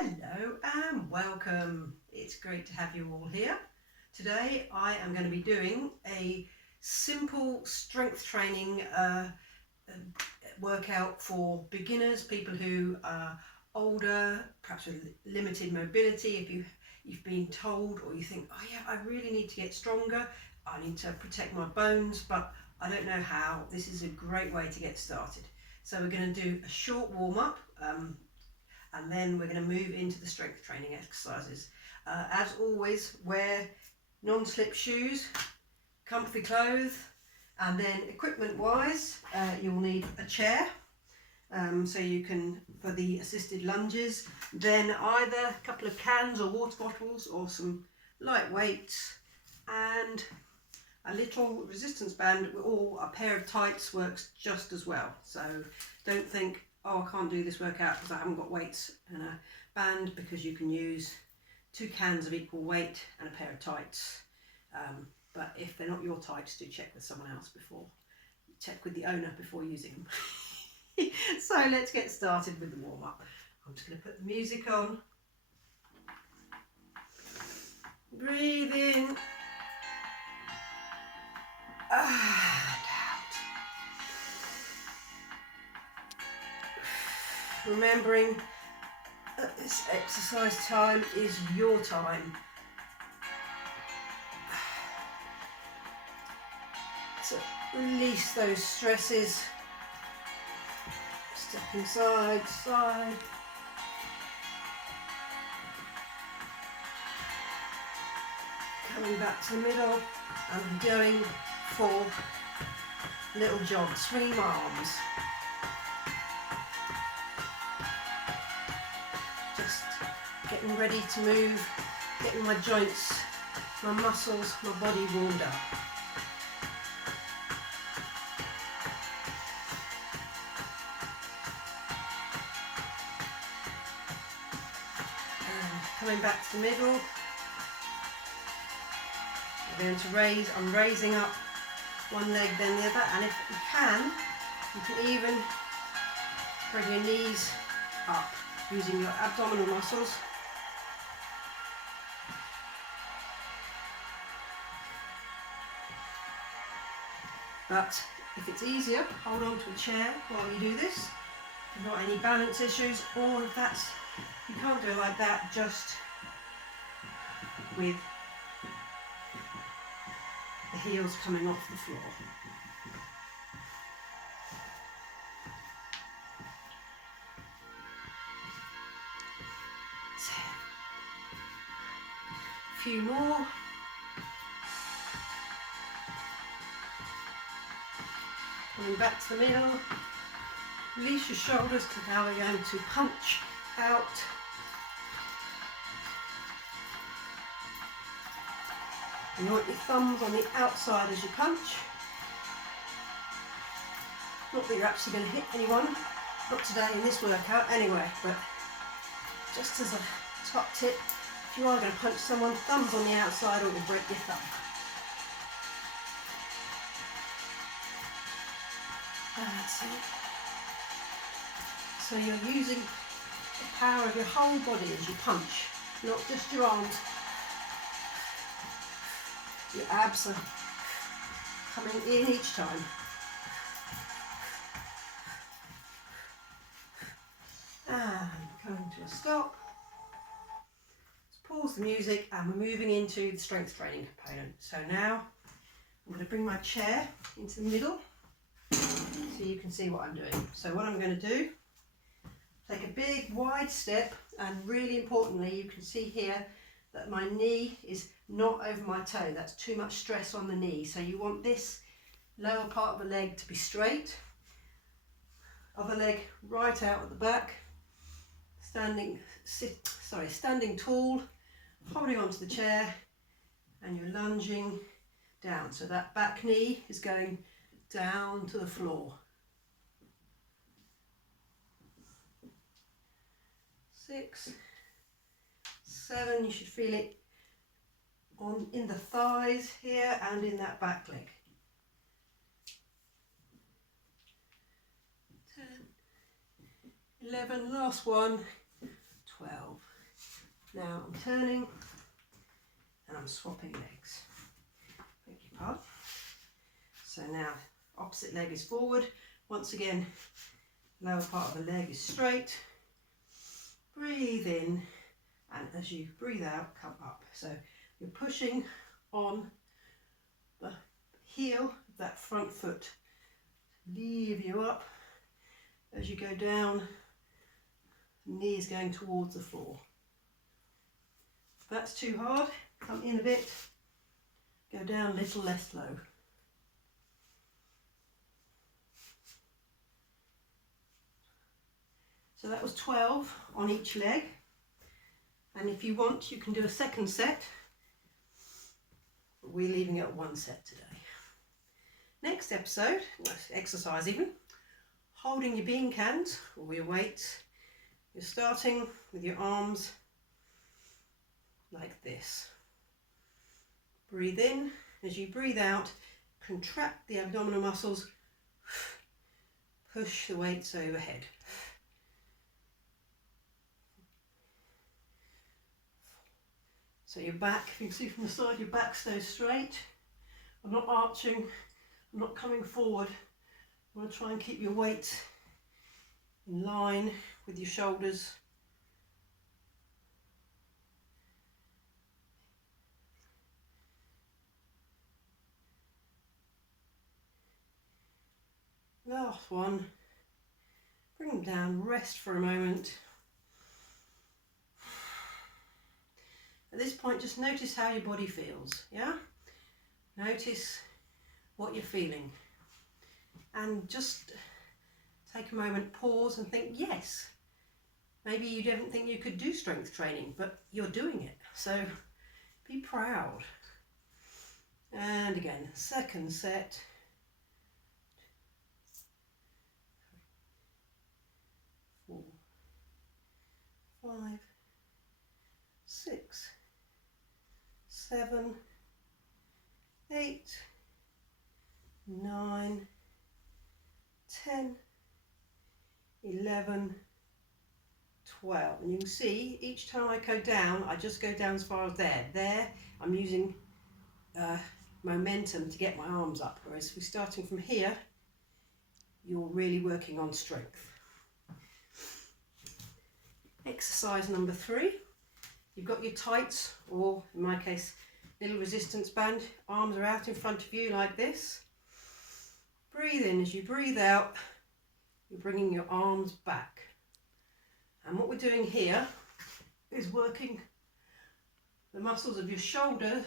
Hello and welcome. It's great to have you all here. Today I am going to be doing a simple strength training workout for beginners, people who are older, perhaps with limited mobility. If you've been told, or you think, oh yeah, I really need to get stronger, I need to protect my bones, but I don't know how. This is a great way to get started. So we're going to do a short warm-up, and then we're going to move into the strength training exercises. As always, wear non-slip shoes, comfy clothes, and then equipment wise you'll need a chair, so you can, for the assisted lunges, then either a couple of cans or water bottles or some light weights and a little resistance band, or a pair of tights works just as well. So don't think, oh, I can't do this workout because I haven't got weights and a band, because you can use 2 cans of equal weight and a pair of tights. But if they're not your tights, do check with someone else before. Check with the owner before using them. So let's get started with the warm-up. I'm just going to put the music on. Breathe in. And out. Remembering that this exercise time is your time. To release those stresses. Stepping side to side. Coming back to the middle and going for little jogs, swinging my arms. Just getting ready to move, getting my joints, my muscles, my body warmed up. And coming back to the middle. I'm going to raise, I'm raising up one leg then the other, and if you can even bring your knees up using your abdominal muscles. But if it's easier, hold on to a chair while you do this. If you've got any balance issues, or if you can't do it like that, just with the heels coming off the floor. So, a few more. Coming back to the middle. Release your shoulders, because now we're going to punch out. And you want your thumbs on the outside as you punch. Not that you're actually going to hit anyone, not today in this workout anyway, but just as a top tip, if you are going to punch someone, thumbs on the outside or you'll break your thumb. That's it. So you're using the power of your whole body as you punch, not just your arms. Your abs are coming in each time. And coming to a stop. Let's pause the music, and we're moving into the strength training component. So now I'm going to bring my chair into the middle so you can see what I'm doing. So what I'm going to do, take a big wide step, and really importantly, you can see here that my knee is not over my toe. That's too much stress on the knee. So you want this lower part of the leg to be straight. Other leg right out at the back. Standing tall, holding onto the chair, and you're lunging down. So that back knee is going down to the floor. 6, 7, you should feel it in the thighs here and in that back leg. 10, 11, last one, 12. Now I'm turning and I'm swapping legs. Beg your pardon. So now opposite leg is forward. Once again, lower part of the leg is straight. Breathe in, and as you breathe out, come up. So you're pushing on the heel of that front foot. Leave you up. As you go down, the knee is going towards the floor. If that's too hard, come in a bit, go down a little less low. So that was 12 on each leg. And if you want, you can do a second set, but we're leaving it at 1 set today. Next episode, exercise even, holding your bean cans or your weights. You're starting with your arms like this. Breathe in. As you breathe out, contract the abdominal muscles, push the weights overhead. So your back, if you can see from the side, your back stays straight. I'm not arching, I'm not coming forward. I want to try and keep your weight in line with your shoulders. Last one. Bring them down, rest for a moment. At this point, just notice how your body feels, yeah? Notice what you're feeling. And just take a moment, pause and think, yes, maybe you didn't think you could do strength training, but you're doing it. So be proud. And again, second set. 4, 5, 6, 7, 8, 9, 10, 11, 12. And you can see each time I go down, I just go down as far as there. There, I'm using momentum to get my arms up. Whereas if we're starting from here, you're really working on strength. Exercise number 3. You've got your tights, or in my case, little resistance band. Arms are out in front of you like this. Breathe in. As you breathe out, you're bringing your arms back. And what we're doing here is working the muscles of your shoulder,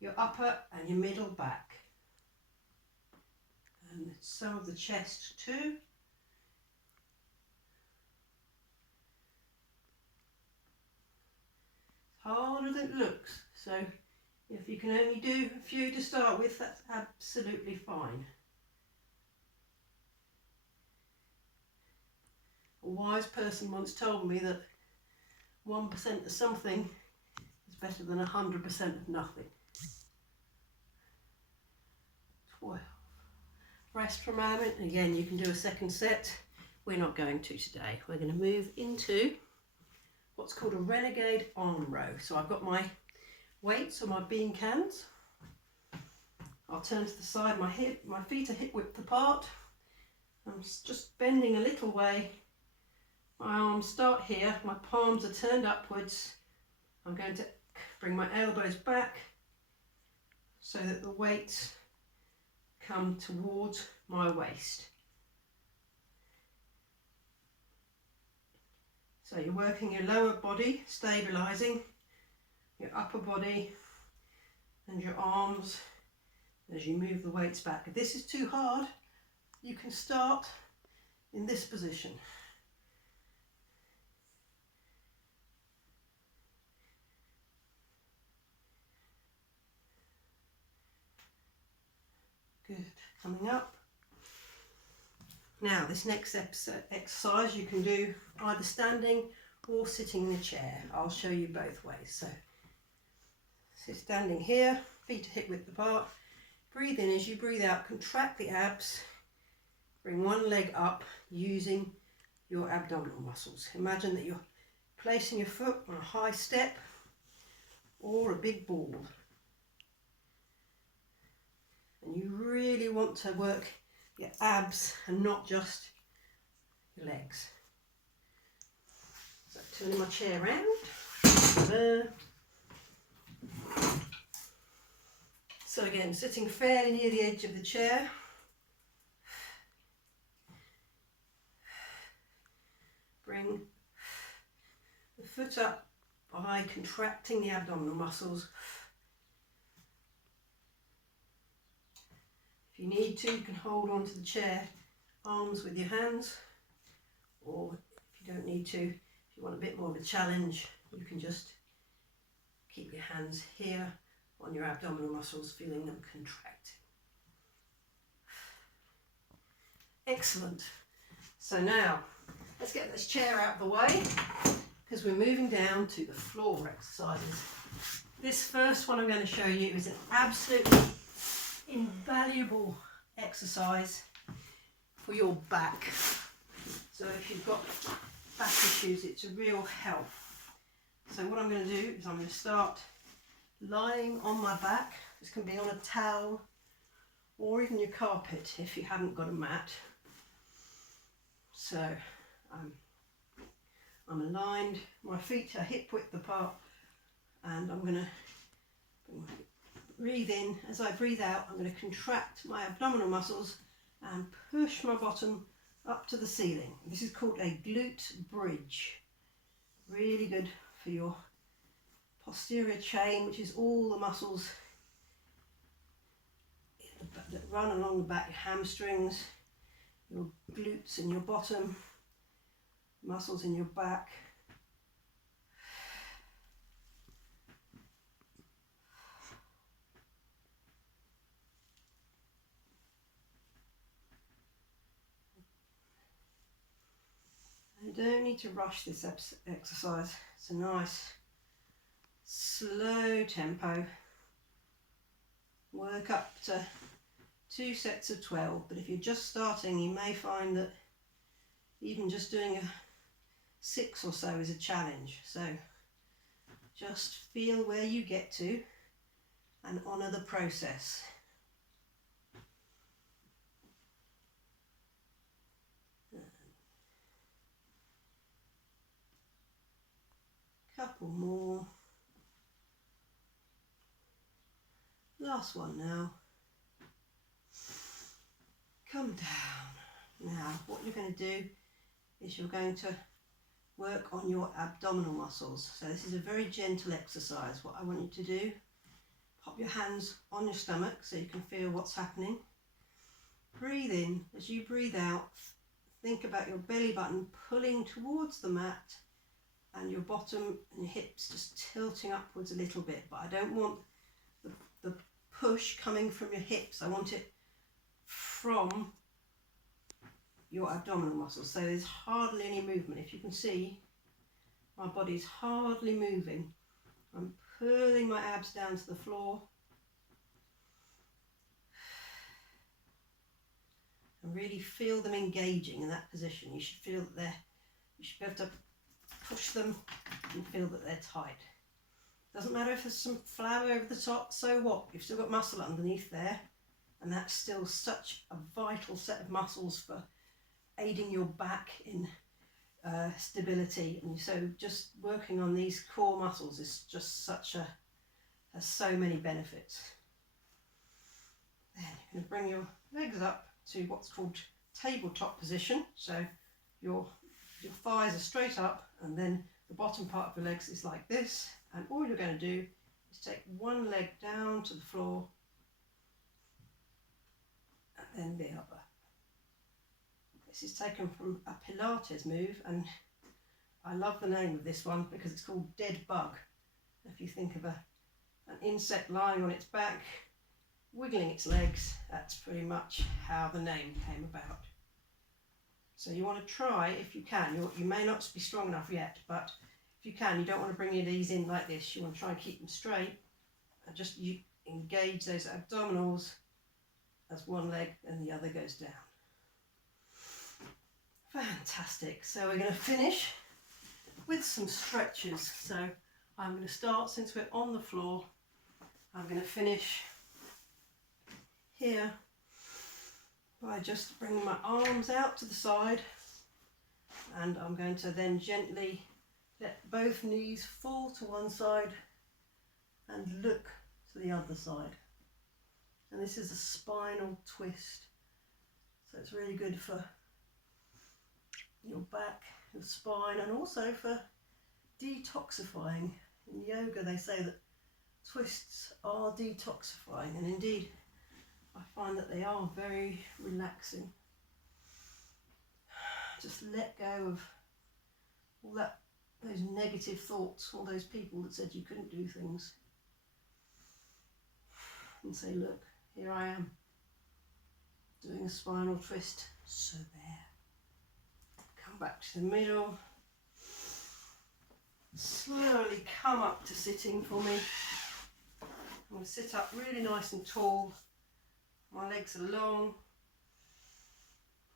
your upper and your middle back. And some of the chest too. Harder than it looks, so if you can only do a few to start with, that's absolutely fine. A wise person once told me that 1% of something is better than 100% of nothing. 12. Rest for a moment. Again, you can do a second set. We're not going to today. We're going to move into what's called a renegade arm row. So I've got my weights or my bean cans. I'll turn to the side, my feet are hip width apart. I'm just bending a little way. My arms start here, my palms are turned upwards. I'm going to bring my elbows back so that the weights come towards my waist. So you're working your lower body, stabilising your upper body and your arms as you move the weights back. If this is too hard, you can start in this position. Good. Coming up. Now this next exercise you can do either standing or sitting in a chair. I'll show you both ways. So standing here, feet are hip width apart. Breathe in. As you breathe out, contract the abs. Bring one leg up using your abdominal muscles. Imagine that you're placing your foot on a high step or a big ball. And you really want to work your abs and not just your legs. So turning my chair around. So again, sitting fairly near the edge of the chair. Bring the foot up by contracting the abdominal muscles. If you need to, you can hold on to the chair arms with your hands, or if you don't need to, if you want a bit more of a challenge, you can just keep your hands here on your abdominal muscles, feeling them contract. Excellent. So now, let's get this chair out of the way, because we're moving down to the floor exercises. This first one I'm going to show you is an absolutely invaluable exercise for your back. So if you've got back issues, it's a real help. So what I'm going to do is I'm going to start lying on my back. This can be on a towel or even your carpet if you haven't got a mat. So I'm aligned, my feet are hip width apart, and I'm going to breathe in. As I breathe out, I'm going to contract my abdominal muscles and push my bottom up to the ceiling. This is called a glute bridge. Really good for your posterior chain, which is all the muscles that run along the back, your hamstrings, your glutes in your bottom, muscles in your back. You don't need to rush this exercise. It's a nice slow tempo. Work up to 2 sets of 12, but if you're just starting, you may find that even just doing a 6 or so is a challenge. So just feel where you get to and honour the process. Couple more. Last one now. Come down. Now what you're going to do is you're going to work on your abdominal muscles. So this is a very gentle exercise. What I want you to do, pop your hands on your stomach so you can feel what's happening. Breathe in. As you breathe out, think about your belly button pulling towards the mat and your bottom and your hips just tilting upwards a little bit, but I don't want the push coming from your hips. I want it from your abdominal muscles. So there's hardly any movement. If you can see, my body's hardly moving. I'm pulling my abs down to the floor. And really feel them engaging in that position. You should feel that you should be able to push them and feel that they're tight. Doesn't matter if there's some flour over the top, so what? You've still got muscle underneath there, and that's still such a vital set of muscles for aiding your back in stability. And so just working on these core muscles is just has so many benefits. Then you're going to bring your legs up to what's called tabletop position. So your thighs are straight up, and then the bottom part of your legs is like this, and all you're going to do is take one leg down to the floor and then the other. This is taken from a Pilates move, and I love the name of this one because it's called dead bug. If you think of an insect lying on its back, wiggling its legs, that's pretty much how the name came about. So you want to try, if you can, you may not be strong enough yet, but if you can, you don't want to bring your knees in like this. You want to try and keep them straight, and just engage those abdominals as one leg and the other goes down. Fantastic. So we're going to finish with some stretches. So I'm going to start, since we're on the floor, I'm going to finish here by just bringing my arms out to the side, and I'm going to then gently let both knees fall to one side and look to the other side. And this is a spinal twist, so it's really good for your back, your spine, and also for detoxifying. In yoga they say that twists are detoxifying, and indeed I find that they are very relaxing. Just let go of all those negative thoughts, all those people that said you couldn't do things, and say, look, here I am doing a spinal twist. So there. Come back to the middle. Slowly come up to sitting for me. I'm going to sit up really nice and tall. My legs are long.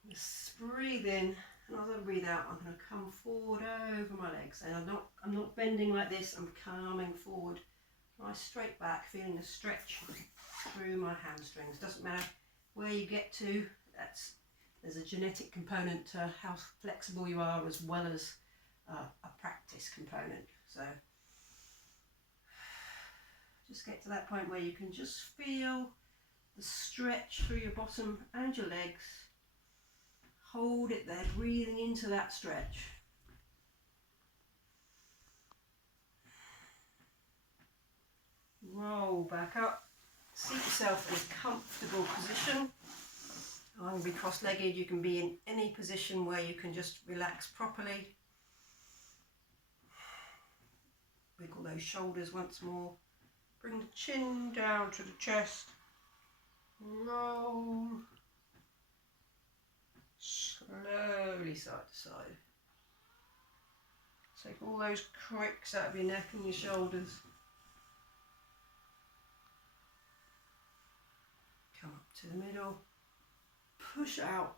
Just breathe in, and as I breathe out, I'm going to come forward over my legs. And I'm not bending like this. I'm coming forward, nice straight back, feeling a stretch through my hamstrings. Doesn't matter where you get to. There's a genetic component to how flexible you are, as well as a practice component. So just get to that point where you can just feel the stretch through your bottom and your legs. Hold it there, breathing into that stretch. Roll back up. Seat yourself in a comfortable position. I'm going to be cross-legged. You can be in any position where you can just relax properly. Wiggle those shoulders once more. Bring the chin down to the chest. Roll. Slowly side to side. Take all those cricks out of your neck and your shoulders. Come up to the middle. Push out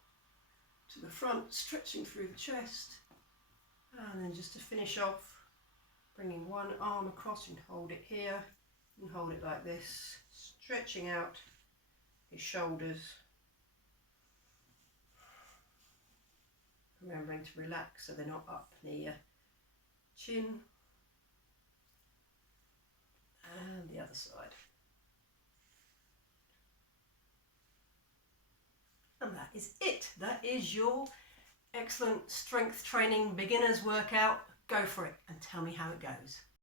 to the front, stretching through the chest. And then just to finish off, bringing one arm across and hold it here, and hold it like this, stretching out your shoulders. Remembering to relax so they're not up near your chin. And the other side. And that is it. That is your excellent strength training beginners workout. Go for it and tell me how it goes.